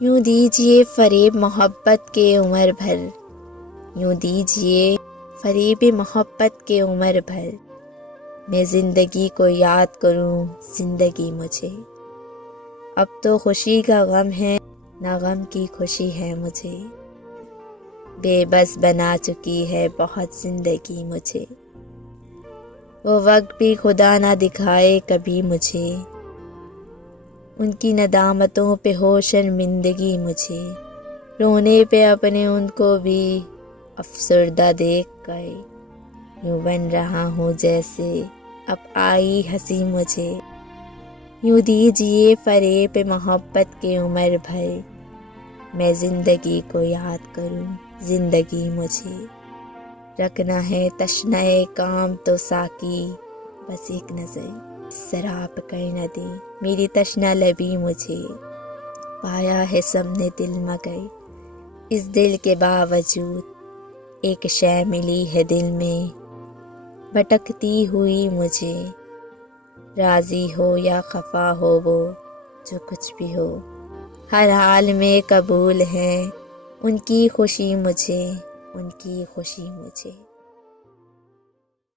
یوں دیجئے فریب محبت کے عمر بھر، یوں دیجئے فریب محبت کے عمر بھر، میں زندگی کو یاد کروں زندگی مجھے۔ اب تو خوشی کا غم ہے نہ غم کی خوشی ہے مجھے، بے بس بنا چکی ہے بہت زندگی مجھے۔ وہ وقت بھی خدا نہ دکھائے کبھی مجھے، ان کی ندامتوں پہ ہو شرمندگی مجھے۔ رونے پہ اپنے ان کو بھی افسردہ دیکھ کر یوں بن رہا ہوں جیسے اب آئی ہنسی مجھے۔ یوں دیجئے فریب محبت کے عمر بھر، میں زندگی کو یاد کروں زندگی مجھے۔ رکھنا ہے تشنۂ کام تو ساقی، بس ایک نظر سراب کر نہ دے میری تشنہ لبی مجھے۔ پایا ہے سب نے دل مگر اس دل کے باوجود ایک شے ملی ہے دل میں بھٹکتی ہوئی مجھے۔ راضی ہو یا خفا ہو وہ جو کچھ بھی ہو، ہر حال میں قبول ہے ان کی خوشی مجھے، ان کی خوشی مجھے۔